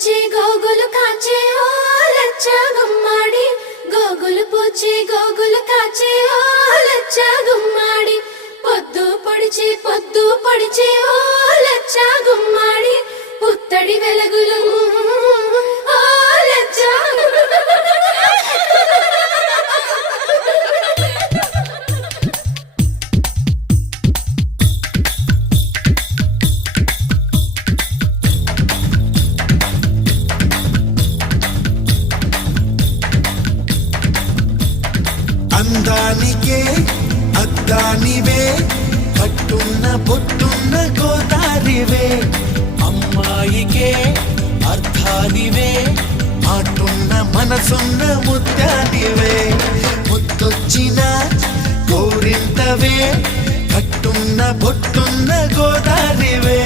పూచి గోగులు కాచే ఓ లచ్చ గుమ్మాడి గోగులు పూచి గోగులు కాచే ఓ లచ్చ గుమ్మాడి పొద్దు పొడిచి ఓ లచ్చ గుమ్మాడి పుత్తడి వెలుగులు ఓ లచ్చ అందానికే అద్దానివే కట్టున్న బొట్టున్న గోదారివే అమ్మాయికే అర్థానివే మాటున్న మనసున్న ముత్యానివే ముద్దొచ్చిన కోరింతవే కట్టున్న బొట్టున్న గోదారివే